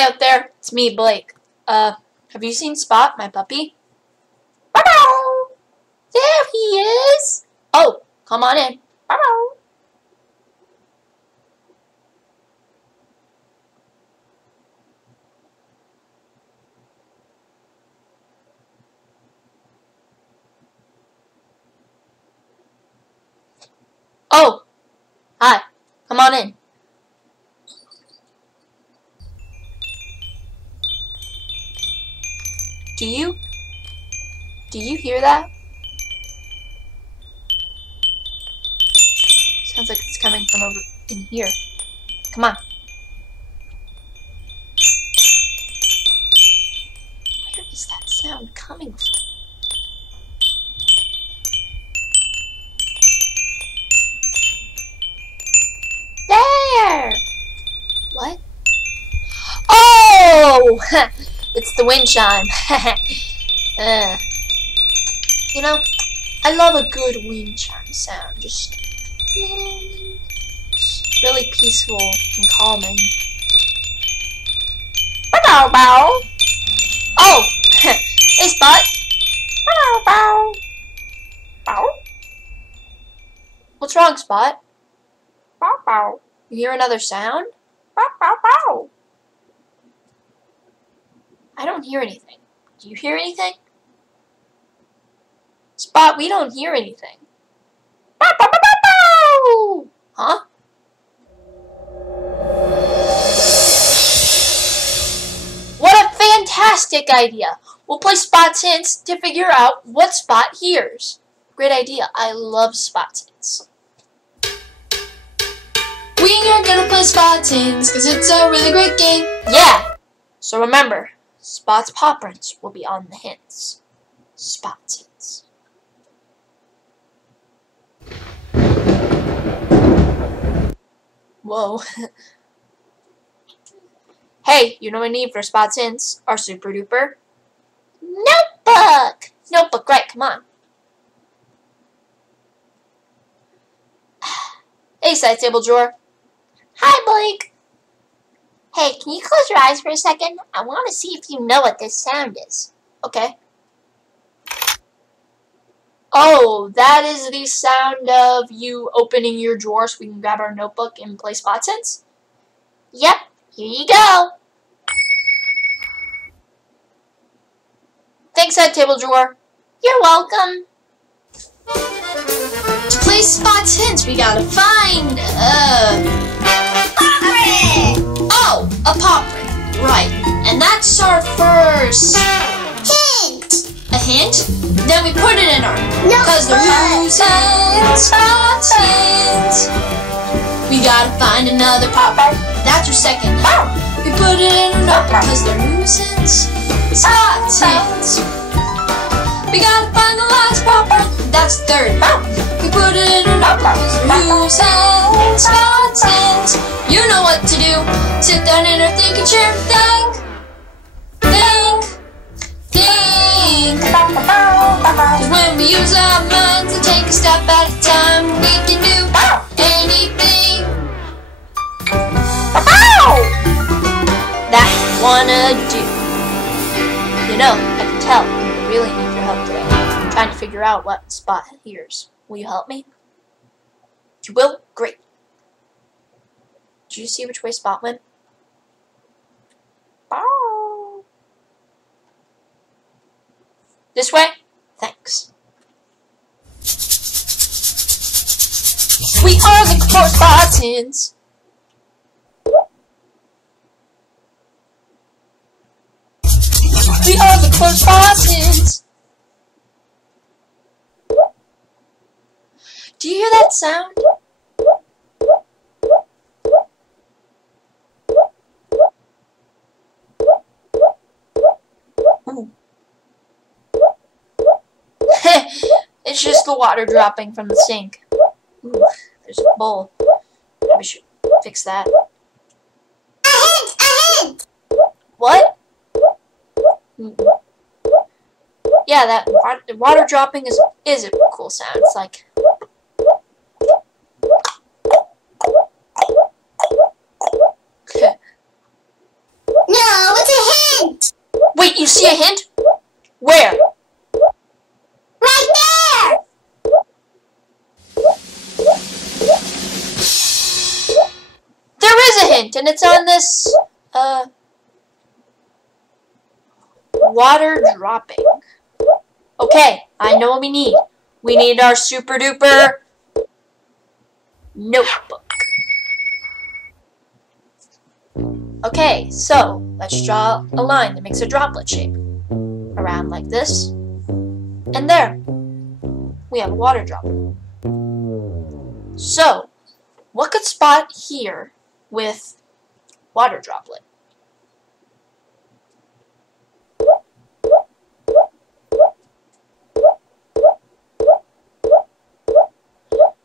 Hi out there, it's me, Blake. Have you seen Spot, my puppy? Bow! There he is! Oh, come on in. Bow! Oh, hi. Come on in. Do you hear that? Sounds like it's coming from over in here. Come on. Where is that sound coming from? There! What? Oh! It's the wind chime. You know, I love a good wind chime sound. Just really peaceful and calming. Bow bow. Oh, hey Spot. Bow bow. Bow. What's wrong, Spot? Bow bow. You hear another sound? Bow bow bow. I don't hear anything. Do you hear anything? Spot, we don't hear anything. Bow bow bow bow bow. Huh? What a fantastic idea! We'll play Spot Hints to figure out what Spot hears. Great idea. I love Spot Hints. We are gonna play Spot Hints because it's a really great game. Yeah! So remember, Spot's paw prints will be on the hints. Spot Hints. Whoa. Hey, you know what I need for Spot Hints? Our super duper notebook! Notebook, right, come on. Hey, side table drawer. Hi, Blake. Hey, can you close your eyes for a second? I want to see if you know what this sound is. Okay. Oh, that is the sound of you opening your drawer so we can grab our notebook and play Spot Hints? Yep, here you go. Thanks, side table drawer. You're welcome. To play Spot Hints, we gotta find paw print. Oh, a paw print. Right. And that's our first hint. A hint? Then we put it in our because the rules and Spot Hints. We gotta find another paw print. That's our second hint. We put it in our notebook because the nuisance. Spot Hints. We gotta find the last paw print. That's the third. We put it in our notebook because the nuisance. Spot Hints. You know what to do. Sit down in our thinking chair. Think. Cause when we use our minds and take a step at a time, we can do anything that we wanna do. You know, I can tell you really need your help today. I'm trying to figure out what Spot hears. Will you help me? You will? Great. Did you see which way Spot went? Bow. This way? Thanks. We are looking for Spot Hints. We are looking for Spot Hints. Do you hear that sound? Ooh. It's just the water dropping from the sink. Ooh, there's a bowl. Maybe we should fix that. A hint! What? Yeah, that water dropping is a cool sound. It's like no. You see a hint? Where? Right there! There is a hint, and it's on this, water dropping. Okay, I know what we need. We need our super duper notebook. Okay, so let's draw a line that makes a droplet shape. Around like this. And there. We have a water droplet. So, what could spot here with water droplet?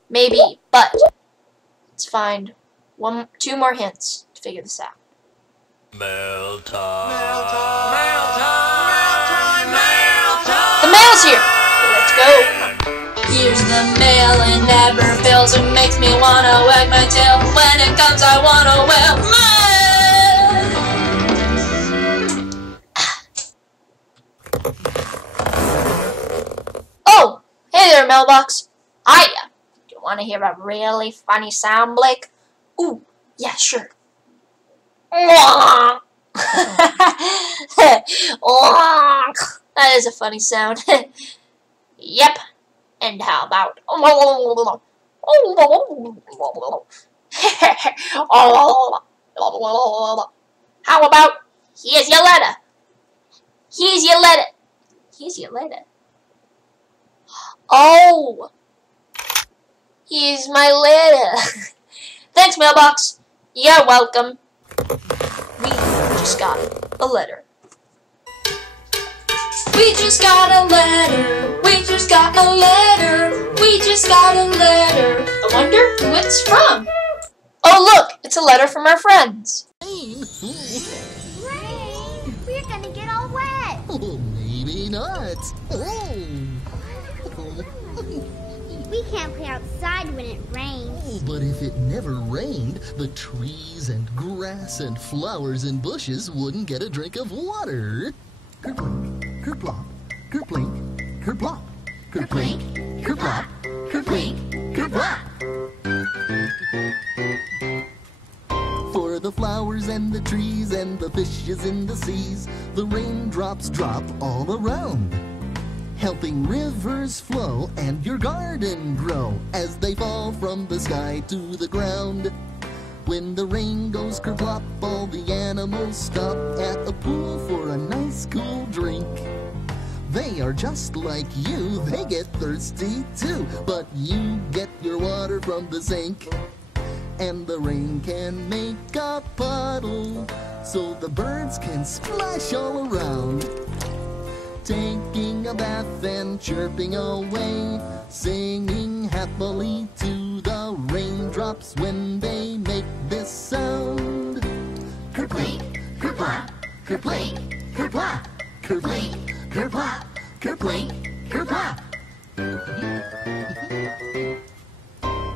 Maybe, but let's find two more hints to figure this out. Mail time. Mail time. Mail time. Mail time. The mail's here. Let's go. Here's the mail, it never fails. It makes me wanna wag my tail. When it comes, I wanna wail. Oh, hey there, mailbox. Hiya. Do you want to hear a really funny sound, Blake? Ooh, yeah, sure. That is a funny sound. Yep. And how about how about here's your letter. Here's your letter. Here's your letter. Oh. Here's my letter. Thanks, mailbox. You're welcome. We just got a letter. We just got a letter. We just got a letter. We just got a letter. I wonder who it's from. Oh, look, it's a letter from our friends. Rain, we're gonna get all wet. Oh, maybe not. We can't play outside when it rains. But if it never rained, the trees and grass and flowers and bushes wouldn't get a drink of water. Kerplink, kerplop, kerplink, kerplop, kerplink, kerplop, kerplink, kerplop. For the flowers and the trees and the fishes in the seas, the raindrops drop all around, helping rivers flow and your garden grow as they fall from the sky to the ground. When the rain goes kerplop, all the animals stop at a pool for a nice cool drink. They are just like you, they get thirsty too, but you get your water from the sink. And the rain can make a puddle, so the birds can splash all around, taking a bath and chirping away, singing happily to the raindrops when they make this sound. Kerplink, kerplop, kerplink, kerplop, kerplink, kerplop, kerplink, kerplop.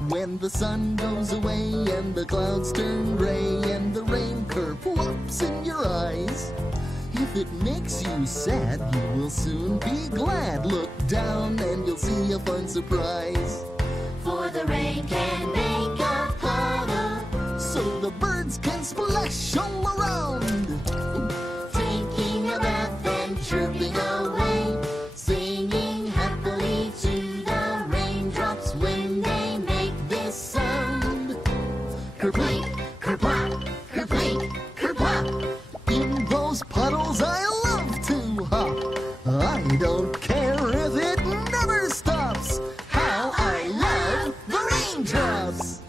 When the sun goes away and the clouds turn gray and the rain kerplops in your eyes, if it makes you sad, you will soon be glad. Look down and you'll see a fun surprise. For the rain can make a puddle, so the birds can splash all around, taking a bath and chirping away, singing happily to the raindrops when they make this sound. Kerplink, kerplop, kerplink, kerplop. In those puddles I love to hop. I don't care if it never stops. How I love the raindrops.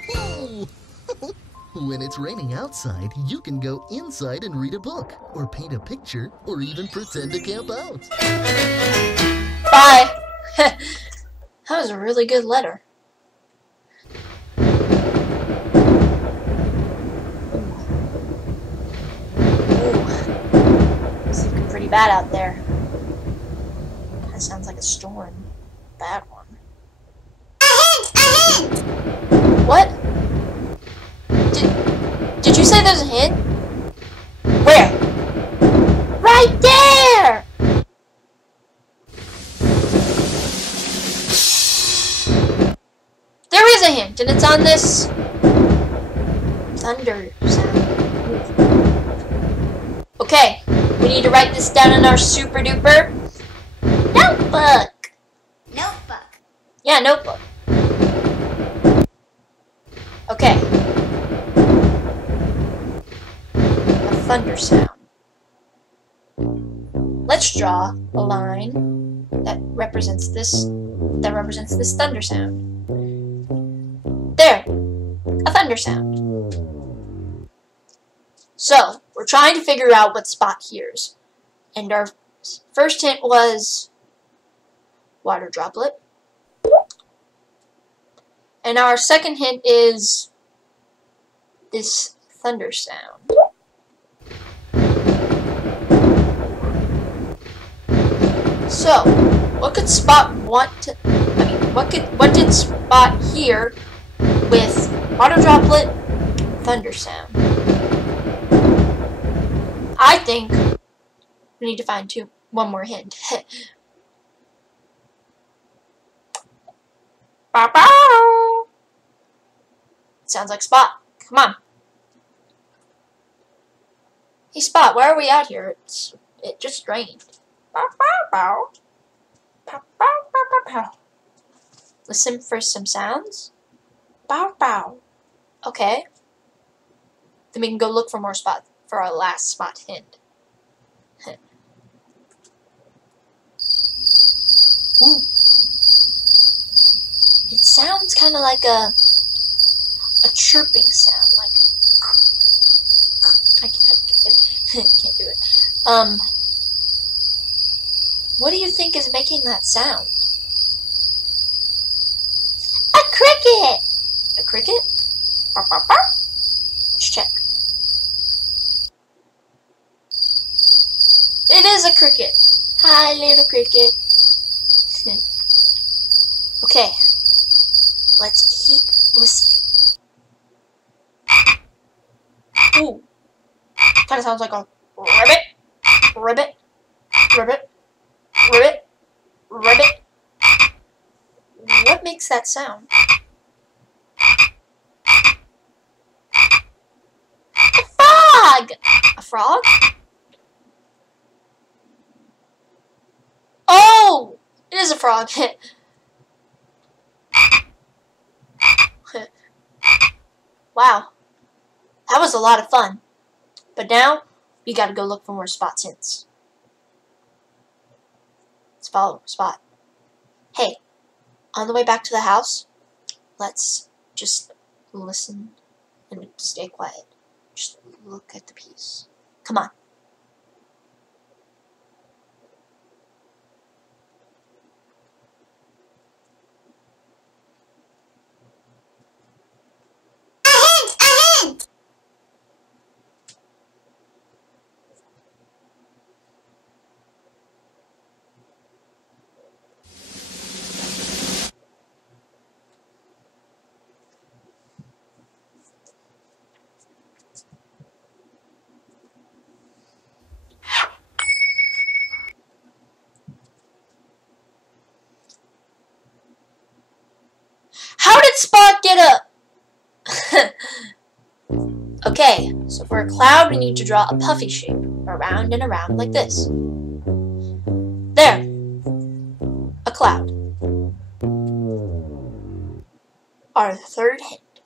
When it's raining outside, you can go inside and read a book, or paint a picture, or even pretend to camp out. Bye. That was a really good letter. It's looking pretty bad out there. Kind of sounds like a storm. Bad one. A hint! What? Did you say there's a hint? Where? Right there! and it's on this thunder sound. Okay, we need to write this down in our super duper notebook. Notebook. Yeah, notebook. Okay. A thunder sound. Let's draw a line that represents this thunder sound. There. A thunder sound. So, we're trying to figure out what Spot hears. And our first hint was water droplet. And our second hint is this thunder sound. So, what could Spot want to, what did Spot hear with water droplet, thunder sound? I think we need to find one more hint. Bow, bow. Sounds like Spot. Come on. Hey Spot, why are we out here? It just rained. Bow, bow, bow. Bow, bow, bow, bow, bow. Listen for some sounds. Bow, bow. Okay. Then we can go look for more Spot for our last Spot hint. Ooh. It sounds kind of like a chirping sound, like I can't do it. What do you think is making that sound? A cricket. A cricket? Bark, bark, bark. Let's check. It is a cricket. Hi, little cricket. Okay. Let's keep listening. Ooh. Kind of sounds like a ribbit, ribbit, ribbit, ribbit, ribbit. What makes that sound? A frog! A frog? Oh! It is a frog. Wow, that was a lot of fun. But now, we gotta go look for more Spot hints. Let's follow Spot. Hey, on the way back to the house, let's just listen and stay quiet. Just look at the piece. Come on. How did Spot get up? Okay, so for a cloud, we need to draw a puffy shape, around and around like this. There. A cloud. Our third hint.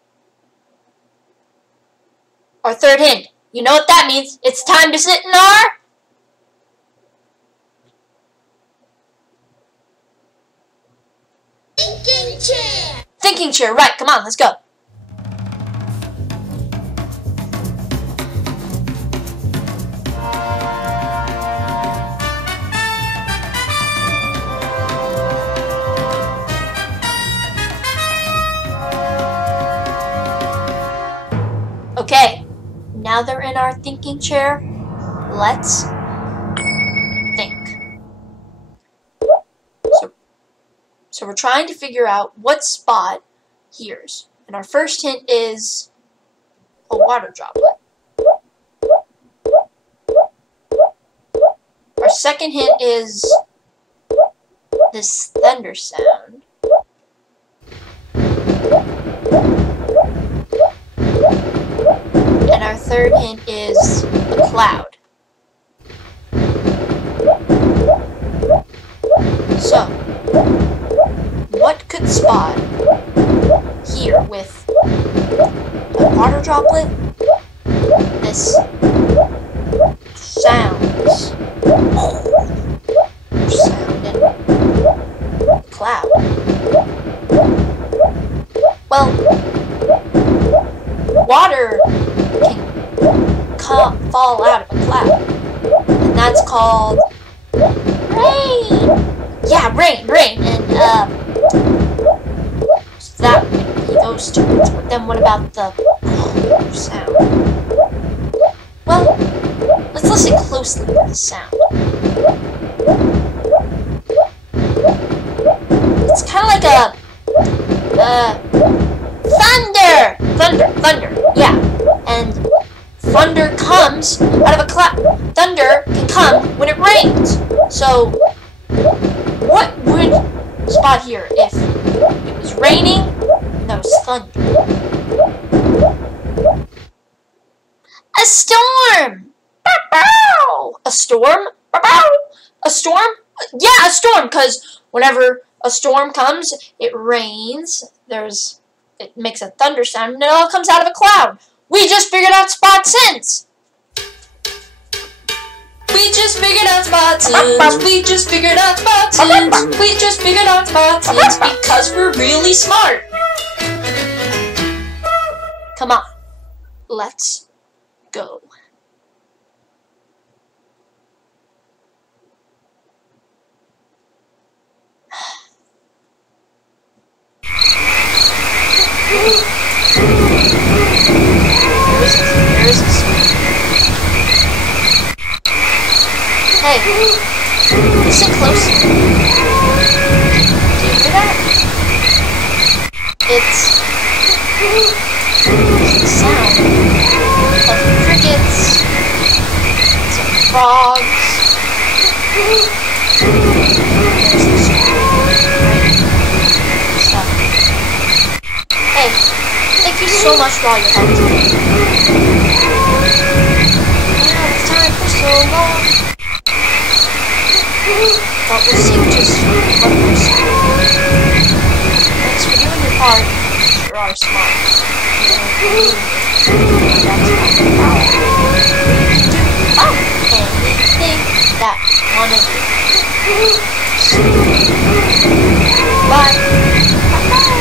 Our third hint. You know what that means. It's time to sit in our Thinking chair. thinking chair. Right, come on, let's go. Okay, now they're in our thinking chair. Let's think. So we're trying to figure out what Spot hears. And our first hint is a water droplet. Our second hint is this thunder sound. third hint is a cloud. So, what could Spot hear with a water droplet? This sounds sound in a cloud. Well, water can fall out of a cloud, and that's called rain. Yeah, rain, and so that would be those two words. But then what about the sound? Well, let's listen closely to the sound. It's kind of like a thunder, yeah. And thunder comes out of a cloud. Thunder can come when it rains. So, what would Spot hear if it was raining and there was thunder? A storm! A storm? A storm? Yeah, a storm, because whenever a storm comes, it rains, it makes a thunder sound, and it all comes out of a cloud. We just figured out Spot's sense! We just figured out Spot's sense. We just figured out Spot's sense. We just figured out Spot's sense because we're really smart. Come on, let's go. There is a Hey, listen closely. Do you hear that? It's the sound of crickets, some frogs. There's the stuff. Hey, thank you so much for all your help today. Now it's time for so long. But we'll sing just one more song. Thanks for doing your part. You sure are smart. That's not the power. We can do anything that we wanna do. Bye. Bye.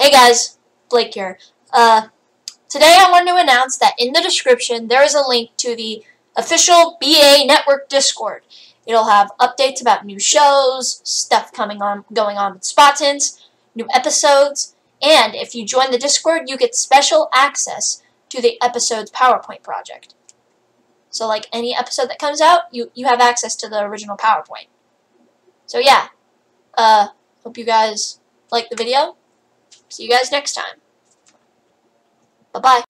Hey guys, Blake here. Today I want to announce that in the description there is a link to the official BA Network Discord. It'll have updates about new shows, stuff going on with Spot Hints, new episodes, and if you join the Discord, you get special access to the episode's PowerPoint project. So like any episode that comes out, you have access to the original PowerPoint. So yeah, hope you guys like the video. See you guys next time. Bye-bye.